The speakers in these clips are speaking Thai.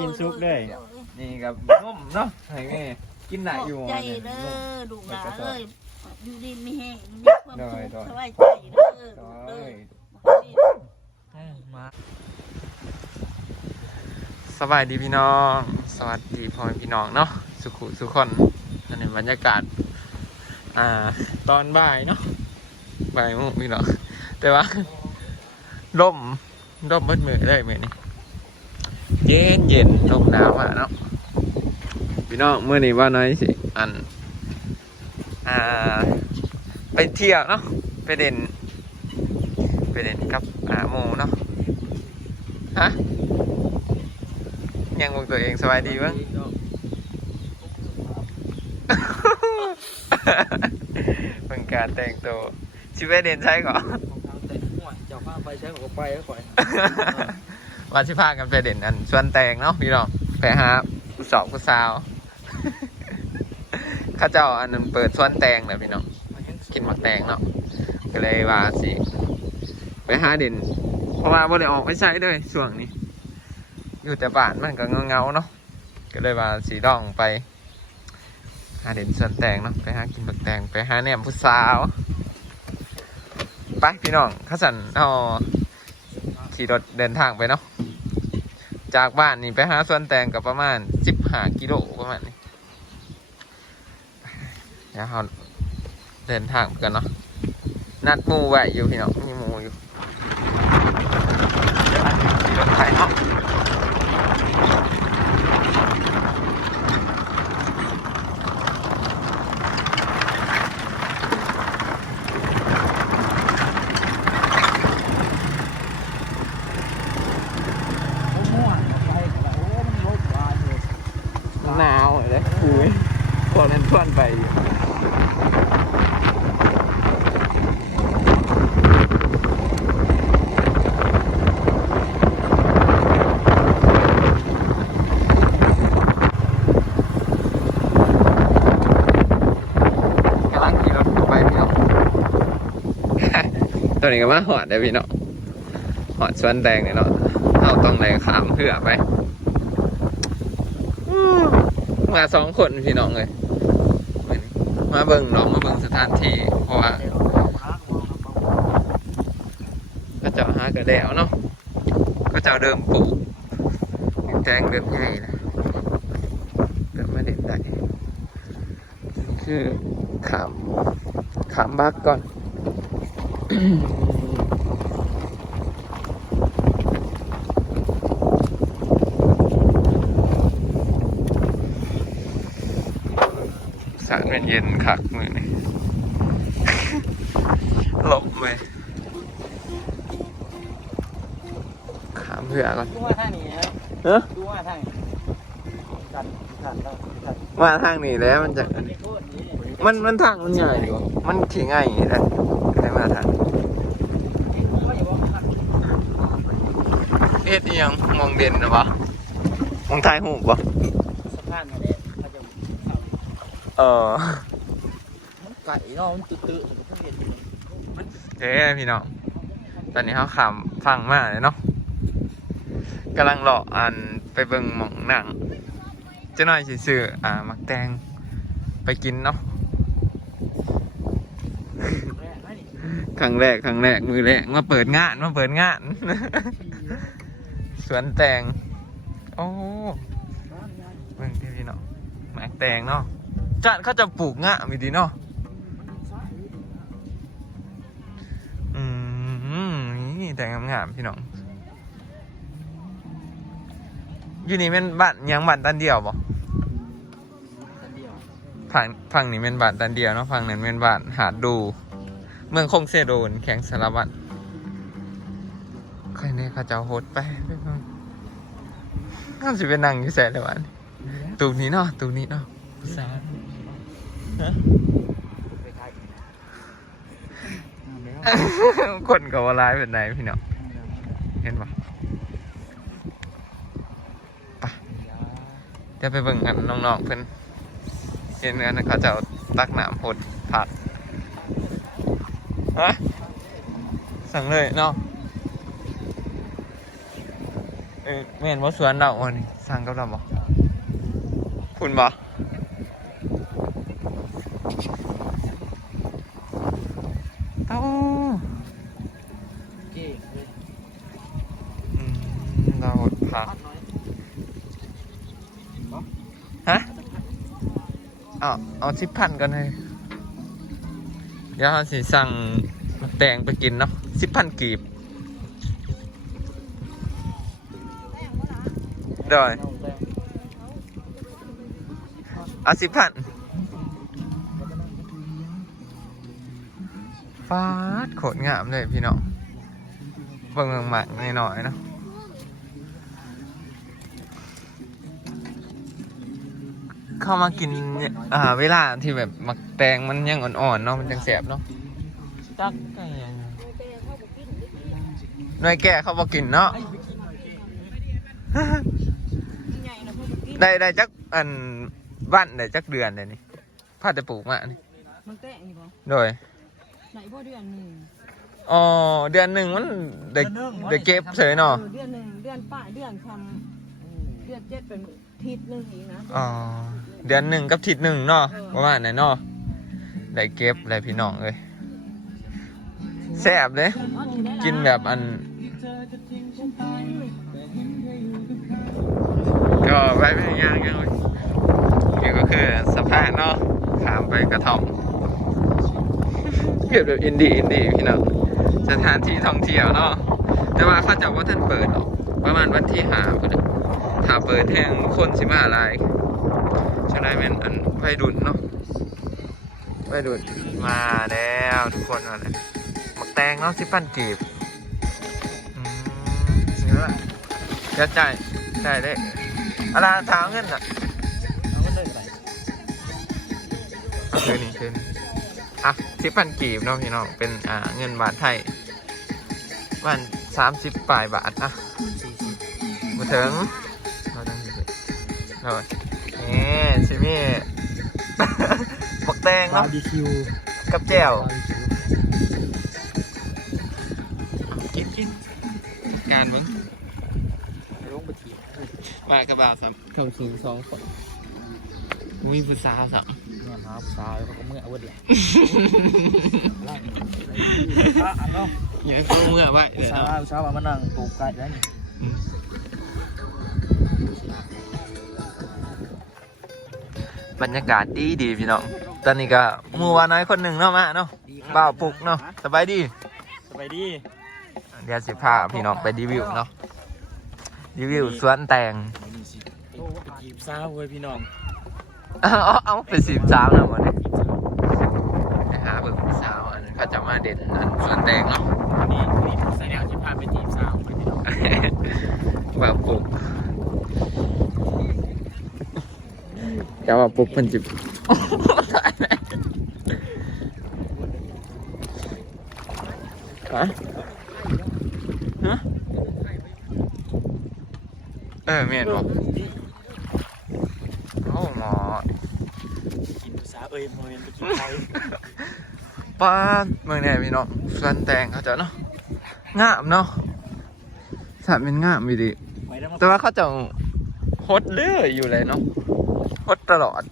กินซุปเลย นี่กับนมเนาะไงไงกินหนาอยู่ใจเนี่ยเด้นมอลูกหลานเอ้ยอยู่ดีมีแห้งมีความได้สุขได้สบายใจเด้อลูกโอ้เด้อยมาสบายดีพี่น้อง สวัสดีพ่อแม่พี่น้องเนาะ สุขุสุขคนอันนี้บรรยากาศ อ่า ตอนบ่ายเนาะ บ่ายโมุกพี่น้อง แต่ว่าร่มร่มมืดมือเลยมือนี้ เย็นเย็นลมหนาวอะเนาะพี่น้องเมื่อนี้ว่าน้อยสิอันอ่าไปเที่ยวเนาะไปเด่นไปเด่นกับอาโมเนาะฮะยังบอกตัวเองสบายดีมั้งเป็นการแต่งตัวชิไปเด่นใช่ก่อนเจ้าข้าไปใช้ของไปแล้วข่อย วันที่พากันไปเด่นอันชวนแตงเนาะพี่น้องไปหาผู้สาวผู้สาวข้าเจ้าอันนั้นเปิดชวนแตงนะพี่น้องกินหมักแตงเนาะก็เลยว่าสิไปหาเด่นเพราะว่าบ่ได้ออกไปใช้เลยช่วงนี้ อยู่แต่บ้านมันก็เงาๆเนาะก็เลยว่าสีดองไปหาเด่นสวนแตงเนาะไปหากินบักแตงไปหาแหนมผู้สาวไปพี่น้องข้าสันเอาขี่รถเดินทางไปเนาะ จากบ้านนี่ไปหาสวนแตงกับประมาณสิบห้ากิโลประมาณนี้เดี๋ยวเราเดินทางไปกันเนาะนัดหมูไว้อยู่พี่น้องมีหมูอยู่ขี่รถไทยเนาะ ม่วนไปโอ้มันรถบานเลย หนาวเลยอุ้ยพวกนั้นชวนไปอยู่กำลังขี่รถไปพี่น้อง ตัวนี้ก็มาหอดได้พี่น้องหอดสวนแดงเนี่ยเนาะเอาต้องไหนขามเพื่อไปมาสองคนพี่น้องเลยมาเบิ่งน้องมาเบิ่งสถานที่เพราะว่าก็เจ้าหากระแดวเนาะก็เจ้าเดิมปลูกแจงเดิมใหญ่นะเดิมมาเด็ดได้นี่คือขามขามบักก่อน สารเป็นเย็นคักมือนี่หลบไปขามเพื่อก่อนดูว่าท่านี้นะเอ้อดูว่าท่านี้กันกันแล้วกันมาทางนี้แล้วมันจะอันนี้โคตรนี้มันมันทางมันง่ายอยู่มันขี่ง่ายอย่างนี้แหละได้มาทาง เอ็ดอิหยังมองเด่นนะวะมองทายหูปะสะพานมาเนี่ยเขาจะเออมันไก่เนาะมันตื้อๆมันก็เห็นอยู่เอ้พี่น้องตอนนี้เขาขามฟังมากเลยเนาะกำลังรออันไปเบิ่งหมองหนังเจะน้อยสิซื้ออ่ามักแตงไปกินเนาะแรกนี่ครั้งแรกครั้งแรกมือแรกมาเปิดงานมาเปิดงาน สวนแตงโอ้เบิ่งที่พี่น้องมักแตงเนาะจัดเขาจะปลูกงะมีดีเนาะอืมนี่แต่งงามๆพี่น้องอยู่นี่เป็นบ้านยังบ้านตันเดียวบ่เดียวฝั่งฝั่งนี้เป็นบ้านตันเดียวเนาะฝั่งนั้นเป็นบ้านหาดดู เมืองคงเซโดนแข่งสารวัตรใครเนี่ยเขาจะเอาโฮสไปน่าจะเป็นนั่งอยู่แสนเลยวันตูนี้เนาะตูนี้เนาะผู้สาวไปไกลแล้วคนกับว่าร้ายเป็นไหนพี่น้องเห็นปะเดี๋ยวไปเบิ่งกันน้องๆเพิ่นเห็นกันเขาจะเอาตักน้ำพดผัดฮะสั่งเลยเนาะ เออแม่นว่าสวนเราวันนี้สั่งกับเราบ่คุณบ่เอ้าเจ๊เลยอืมเราผักพัดหน่อยฮะเอาเอาสิพันกันเลยเดี๋ยวเราสิสั่งแตงไปกินเนาะสิพันกีบ ได้เอาแต่เอาสิบพันฟาดโขดงามเลยพี่น้องเบิ่งเมืองหมักหน่อยๆเนาะเข้ามากินอ่าเวลาที่แบบหมักแตงมันยังอ่อนๆเนาะมันจังแสบเนาะจักไก่หน่วยแก่เขาบอกกินเนาะ ไอ้ไปกินหน่อยเจ๊ ใหญ่นะพวกกิน ได้ได้จักอันบ้านได้จักเดือนเลยนี่พาจะปลูกมานี่มันแตะนี่บ่โดยไหนบ่เดือนหนึ่งอ๋อเดือนหนึ่งมันได้ได้เก็บเฉยเนาะเออเดือนหนึ่งเดือนป้ายเดือนทำเดือนเจ็ดเป็นทิศหนึ่งอีกนะอ๋อเดือนหนึ่งกับทิศหนึ่งเนาะประมาณนั้นเนาะได้เก็บอะไรพี่น้องเลยแซ่บเลยกินแบบอัน ก็ไปไปย่างยังนี่ก็คือสะพานเนาะขามไปกระท่อมเก็บแบบอินดี้อินดี้พี่น้องสถานที่ท่องเที่ยวเนาะแต่ว่าเขาจะว่าท่านเปิดหรอกประมาณวันที่หาพอดีถ้าเปิดแห่งคนสิมาหลายฉะนั้นเป็นอันไปดุนเนาะไปดุนมาแล้วทุกคนมาแล้วหมักแตงเนาะสิบพันกีบอืมนี่ละเดี๋ยวจ่ายจ่ายได้ อะไรถามเงินอะเอาเงินเลยก็ได้เอาคืนนี้คืนอะสิบพันกีบเนาะพี่น้องเป็นอ่าเงินบาทไทยวันสามสิบปลายบาทอะสี่สิบมาถึงเราต้องมีเฮ้ยนี่ชิมี่ ปักแตงบาเนาะร์บีคิวกับแจ่ว บาร์บีคิว มากระบาสามเข้าสูงสองคนมีผู้สาวสามเนี่ยครับสาวเขาก็เมื่อเอาไว้เดี๋ยวไล่อะอันเนาะอย่าให้เขาเมื่อไว้เดี๋ยวสาวเนาะสาวเอามานั่งปลูกไก่แล้วนี่อืมบรรยากาศดีดีพี่น้อง ตอนนี้ก็หมูวาน้อยคนหนึ่งเนาะมาเนาะบ่าวปลุกเนาะสบายดี สบายดี เดี๋ยวสิพาพี่น้องไปรีวิวเนาะ รีวิวสวนแตงไปจีบสาวเว้ยพี่น้องเอาเอาเอาไปสิบสาวนะหมดเลยไปหาเบิ่งผู้สาวอันนั้นเขาจะมาเด่นอันสวนแตงเนาะนี่นี่ใส่แนวที่พาไปจีบสาวไปพี่น้องบ่าวปลุกจะว่าปลุกเป็นจิบตายแล้วฮะฮะเออเมียนบอกโอ้หมอกินสาวเอ้ยโมเมนไปกินไก่ป้าดเมืองเนี่ยพี่น้องสวนแตงเขาจะเนาะงามเนาะสัตว์เป็นงามมีดีไปแล้วมาแต่ว่าเขาจะฮดเรื่อยอยู่เลยเนาะฮดตลอด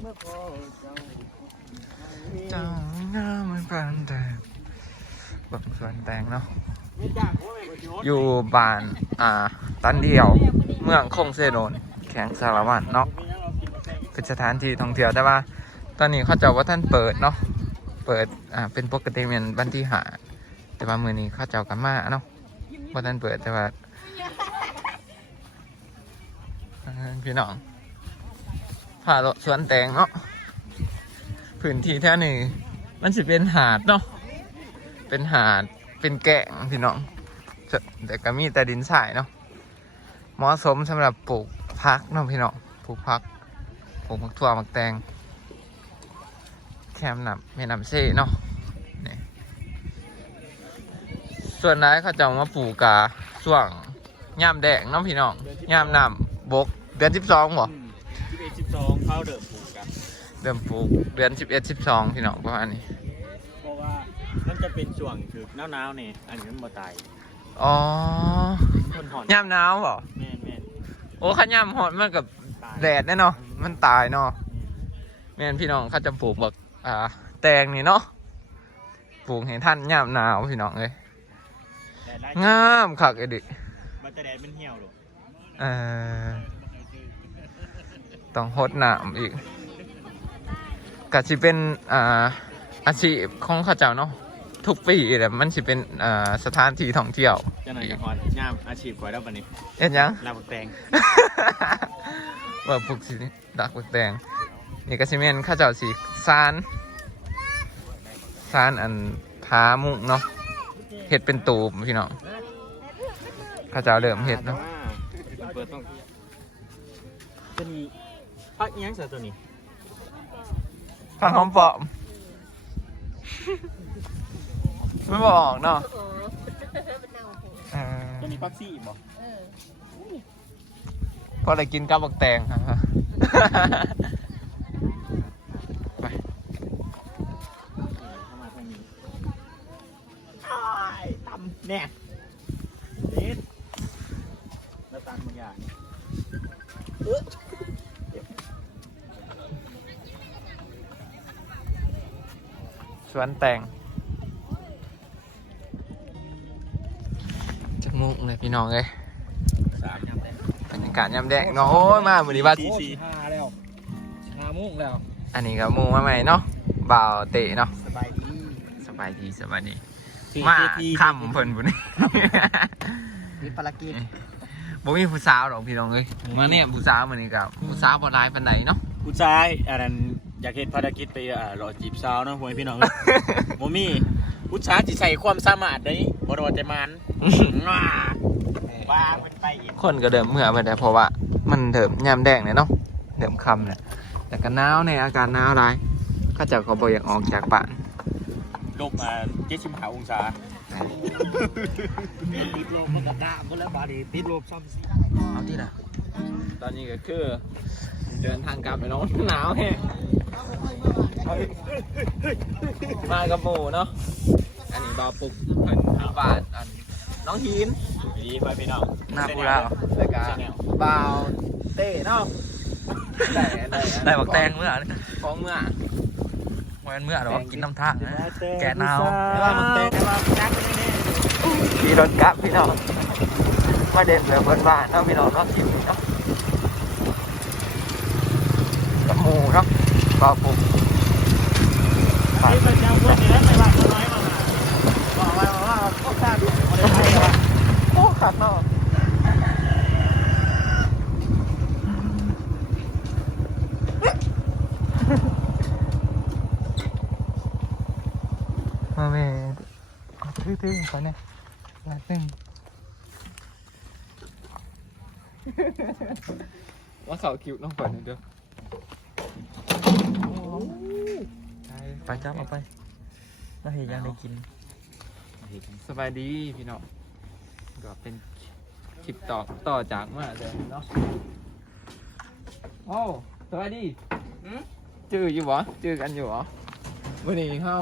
เมื่อพอเจ้าเจ้างามเหมือนปานแตงเบิ่งสวนแตงเนาะไม่จ้างโอยู่บ้านอ่าตันเดียวเมืองคงเซโนนแข็งสารวัตรเนาะเป็นสถานที่ท่องเที่ยวแต่ว่า ตอนนี้เขาเจะว่าท่านเปิดเนาะเปิดอ่าเป็นปกติเป็นวันที่หาแต่ว่ามือนี้เขาเจ้ากันมาเนาะว่าท่านเปิดแต่ว่าพี่น้องผ่าเลาะสวนแตงเนาะพื้นที่แท่นี้มันสิเป็นหาดเนาะเป็นหาด เป็นแก่งพี่น้องจะแต่ก็มีแต่ดินทรายเนาะเหมาะสมสำหรับปลูกพักเนาะพี่น้องปลูกพักปลูกมักถั่วมักแตงแคมนำแม่นำเซ่เนาะนี่ส่วนร้ายเขาจะเอามาปลูกกาส่วงย่ามแดงเน้องพี่น้องย่ามน้ำบกเดือนสิบสองบ่สิบเอ็ดสิบสองเข้าเดิมปลูกกันเดือนปลูกเดือนสิบเอ็ดสิบสองพี่น้องประมาณนี้เพราะว่า มันจะเป็นช่วงถึกหนาวๆเนี่ยอันนี้มันบ่ตายอ๋อคนหอนย่ำหนาวเหรอแม่นแม่นโอ้ขย่ำหอดมันกับตายแดดแน่เนาะมันตายเนาะแม่นพี่น้องเขาจะปลูกแบบอ่า แตงนี่เนาะปลูกให้ท่านย่ำหนาวพี่น้องเลยแดดไล่งามคักไอ้ดิมันจะแดดมันเหี่ยวหรอเออต้องหดน้ำอีกก็สิเป็นอ่าอาชีพของเข้าเจ้าเนาะ ทุกปีแหละมันสิเป็นอ่าสถานที่ท่องเที่ยวจะหน่อยจะฮอนย่ามอาชีพก่อยแล้วปันนี้เอ็นหยัง ลาบกแตงว่าปลูกสิดักปลูกแตงนี่ก็สิเมนเข้าเจ้าสีซานซานอันพามุกเนาะเห็ดเป็นตูบพี่น้องเข้าเจ้าเริ่มเห็ดเนาะเปิดต้องจะมีพักอิหยังใส่ตัวนี้ฟังหอมปลอม ไม่บอกเนาะเออจะมีพักซี่บอกพอได้กินกับบักแตงครับไปเข้ามาทางนี้อ้ายตำแน่เด็ดแล้วตันบางอย่างสวนแตง มูกเลยพี่น้องเลยสามยำแดงบรรยากาศยามแดงเนาะโอ้ยมาเหมือนดีว่าสี่สี่ห้าแล้วห้าโมุกแล้ว อันนี้ก็หมูมาใหม่เนาะบ่าวเตะเนาะสบายดีสบายดีสบายดีมาค่ำเพิ่นบุญมีภารกิจบ่มีผู้สาวหรอกพี่น้องเอ้ยมาเนี่ยผู้สาวมื้อนี้ก็ผู้สาวบ่หลายปานใดเนาะผู้ชายอันนั้น อยากเห็นภารกิจไปอ่ารอจีบสาวเนาะพวกพี่น้อง โมมี่ผู้ชายที่ใส่ความสามารถได้บ่รอแต่มันว้าบ้ามันไปอีกคนก็เดิมเมื่อไปแต่เพราะว่า มันเดิมยามแดงเนี่ยเนาะเดิมค่ำเนี่ยแต่ก็หนาวในอากาศหนาวหลายเขาเจ้าก็บ่อยากออกจากบ้านลบมาเจ็ดสิบห้าองศาติดลมมันกระด้างก็แล้วบาดีติดลมซ้ำสิเอาที่ละตอนนี้ก็คือเดินทางกลับไปเนาะหนาวแฮะ มากับหมูเนาะ อันนี้บาวปุกเพิ่นทางบ้านอันน้องหินดีไปพี่น้องหน้าปูแล้ว แล้วก็บาวเต้เนาะได้ได้ได้บักแตงเมื่อของเมื่อวันเมื่อหรอกินน้ำท่างนะแกะหนาวแต่ว่ามันเตะแต่ว่าจักรนี่ขี่รถกลับพี่น้องมาเด่นเลยเพิ่นบ้านเนาะพี่น้องเนาะกินเนาะกับหมูเนาะบาวปุ กนี่เป็นเจ้าพวกนี้แต่ว่าน้อยมาบอกว่าว่าพวกข้าดูคโอ้ขาดเนาะมาเมเอาตื้อๆก่อนเนี่ยลาตึงว่าเขาคิวน้องเปิดหน่อยเด้อ ไปจับเอาไปน่าเห็นยังได้กิน สบายดีพี่น้องก็เป็นคลิปต่อต่อจากเมื่อเดิมเนาะโอ้สบายดีจื้ออยู่บ่จื้อกันอยู่บ่วันนี้เข้า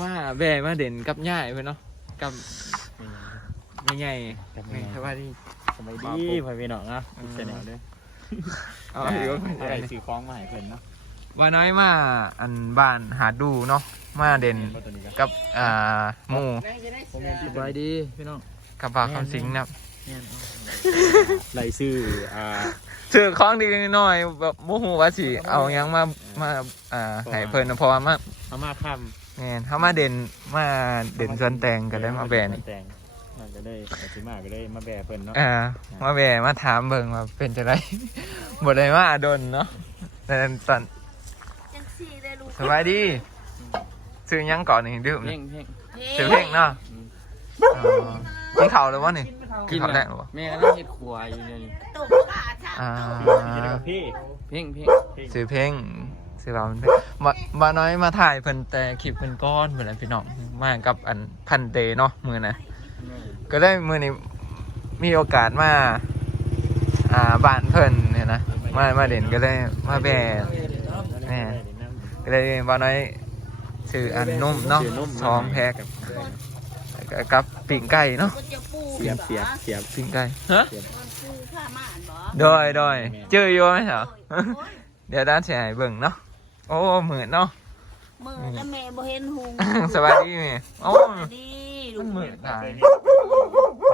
มาแบมาเด่นกับย่ายเพื่อนเนาะกับไม่ใหญ่ไม่สบายดีสมัยดีไปพี่น้องนะเสนอเลยเอาอีกว่าอะไรซื้อคล้องมาให้เพิ่นเนาะ ว่าน้อยมาอันบ้านหาดูเนาะมาเด่นตัวนี้ก็กับอ่าหมู่สบายดีพี่น้องกับปากคำสิงนะครับไรซื้ออ่าซื้อของดีหน่อยแบบโมโหว่าสิเอาหยังมามาอ่าให้เพิ่นนะเพราะว่ามาเอามาทแม่นเขามาเด่นมาำเด่นสวนแตงก็ได้มาแบนแตงมันก็ได้อาชิมาก็ได้มาแบะเพิ่นเนาะอ่ามาแบนมาถามเบิ่งว่าเป็นจะไรบ่ได้มาดนเนาะแต่ตอนจัง สี่เลยลูกสบายดีซื้อหยังก่อนนี่ดื่มเพ่งเพ่งซื้อเพลงเนาะอ๋อกินข้าวหรือวะนี่กินข้าวแรกหรือวะแม่ก็นั่งเห็ดขวายอยู่เนี่ยนี่ตุกขาช่างอ่ากินกับพี่เพ่งเพ่งซื้อเพลงซื้อเราเป็นเพลงมามาน้อยมาถ่ายเพิ่นแต่คลิปเพิ่นก้อนเหมือนพี่น้องมากับอันพันเตเนาะมือนะก็ได้มือนี้มีโอกาสมาอ่าบ้านเพิ่นเนี่ยนะมามาเด่นก็ได้มาแบกแม่ ก็เลยมาน้อยซื้ออันนุ่มเนาะสองแพ็คกับปิ่งไก่เนาะก็จะปูเสียบเสียบเสียบปิ่งไก่ฮะมันปูข้าม่านบ่โดยโดยเจออยู่ไหมเหรอโอ้ยเดี๋ยวด้านเสียให้เบิ่งเนาะโอ้เหมือนเนาะมือแล้วแม่บ่เห็นหุงสวัสดีแม่โอ้ดีลูมันกเหมือนได้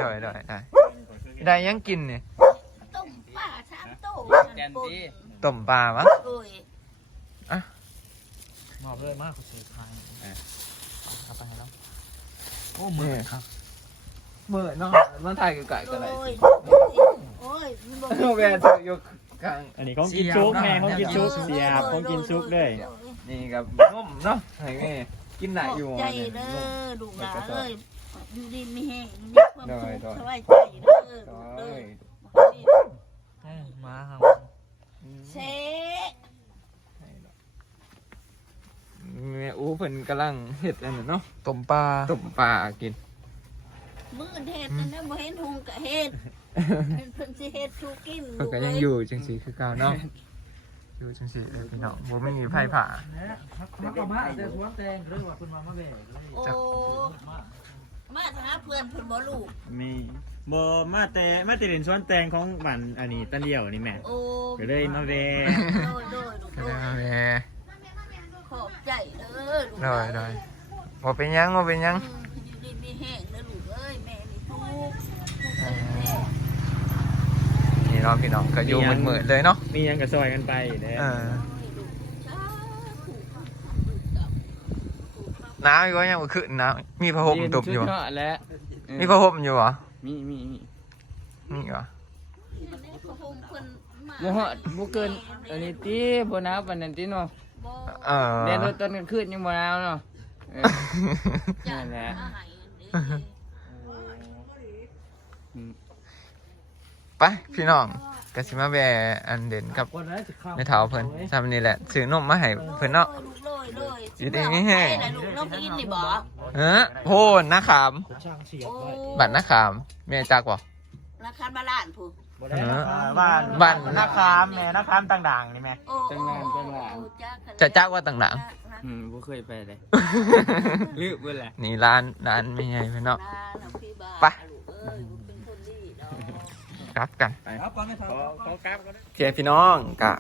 ได้ได้ได้ได้ยังกินเนี่ยต้มปลาชามโตแกนดีต้มปลาวะ โอ้ยมอบเลยมากเขาซื้อขายเอาไปให้เราโอ้มือครับเหมือนเนาะมันถ่ายไก่ๆก็ได้โอ้ยโอ้ยมันบ่โอ้แม่เธออยู่กลางอันนี้ของกินซุกแม่ของกินซุกเสียบของกินซุกเลยนี่กับนุ่มเนาะให้แม่กินไหนอยู่ใจเนี่ยเด้นุ่มอลูกหลานเอ้ยอยู่ดีมีแห้งมีความสุขสบายใจเด้อลูก โอ้ เด้อย มาครับ เซ แม่อู้เพิ่นกำลังเฮ็ดอันนั้นเนาะต้มปลาต้มปลากิน มื้อเฮ็ดนั่นนะบ่เห็นหุงก็เฮ็ดเพิ่นสิเฮ็ดชูกินเพิ่นก็ยังอยู่จังซี่คือเก่าเนาะอยู่จังซี่เออพี่น้องบ่มีไผผ่ามากับมาแต่สวนแตงเรื่องว่าคุณมามาแบกเลยโอ้มาหาเพื่อนเพิ่นบ่ลูกมีบ่มาแต่มาแต่เล่นสวนแตงของบ้านอันนี้ตันเดียวนี่แม่โอ้ก็เลยมาแวะโดยโดยลูกก็โดได้ย มาแม่ ขอบใจเด้อลูกได้ได้บ่เป็นหยังบ่เป็นหยังอืมอยู่ดีมีแห้งเด้อลูกเอ้ยแม่นี่ทุกข์ทุกข์ใจแท้นี่เนาะพี่น้องก็อยู่มืดๆเลยเนาะมีหยังก็ซอยกันไปเด้อเออลูกสาธุน้ำอีกว่ายังบ่ขึ้นน้ำมีผ้าห่มตุบอยู่แล้วมีผ้าห่มอยู่เหรอมีมีมีมีเหรอเขาคงเพิ่นมาบ่ฮอดบ่เกินอันนี้ติบ่นับอันนั้นติเนาะบ่ เออเรียนรถต้นกันขึ้นยังบ่นาวเนาะเออจ้ะนั่นแหละมาให้เด้อไปพี่น้องก็สิมาแวะอันเด่นกับแม่เฒ่าเพิ่นทำนี่แหละซื้อนมมาให้เพิ่นเนาะลูกเลยเลยอยู่ดีมีแห้งไปล่ะลูกน้องพี่อินนี่บ่เออโหนะขามโอ้บัตรนะขามแม่จักบ่ราคาบาลานผู้ เออบ้านบ้านนาคามแม่นาคามต่างๆนี่แม่โอ้ตั้งนานตั้งหลายจะจักว่าต่าง อืมบ่เคยไปเลยๆลืมเบิดแหละ นี่ร้านร้านไม่ใหญ่เพิ่นเนาะนาน้องพี่บ้าไปลูกเอ้ยลูกเป็นคนดีเนาะกลับกันขอขอกราบก็ได้โอเคพี่น้องกะ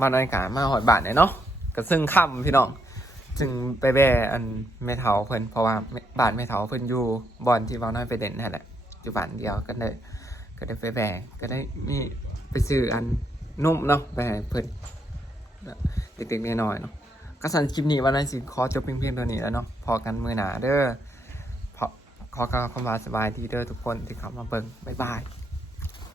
มาในกามาหอยบาทเนี่ยเนาะก็ซึ่งค่ำพี่น้อง จึงไปแบ่อันแม่เฒ่าเพิ่นเพราะว่าแม่บ้านแม่เฒ่าเพิ่นอยู่บอนที่เว้าน้อยไปเด่นนั่นแหละอยู่บ้านเดียวกันเลย ก็ได้ไปแบ่ก็ได้มีไปซื้ออันนุ่มเนาะไปให้เพิ่นเด็กๆน้อยๆเนาะก็สันคลิปนี้วันนั้นสิขอจบเพียงเพียงเท่านี้แล้วเนาะพอกันมือหนาเด้อพอขอกล่าวคำว่าสบายดีเด้อทุกคนที่เข้ามาเบิ่งบ๊ายบาย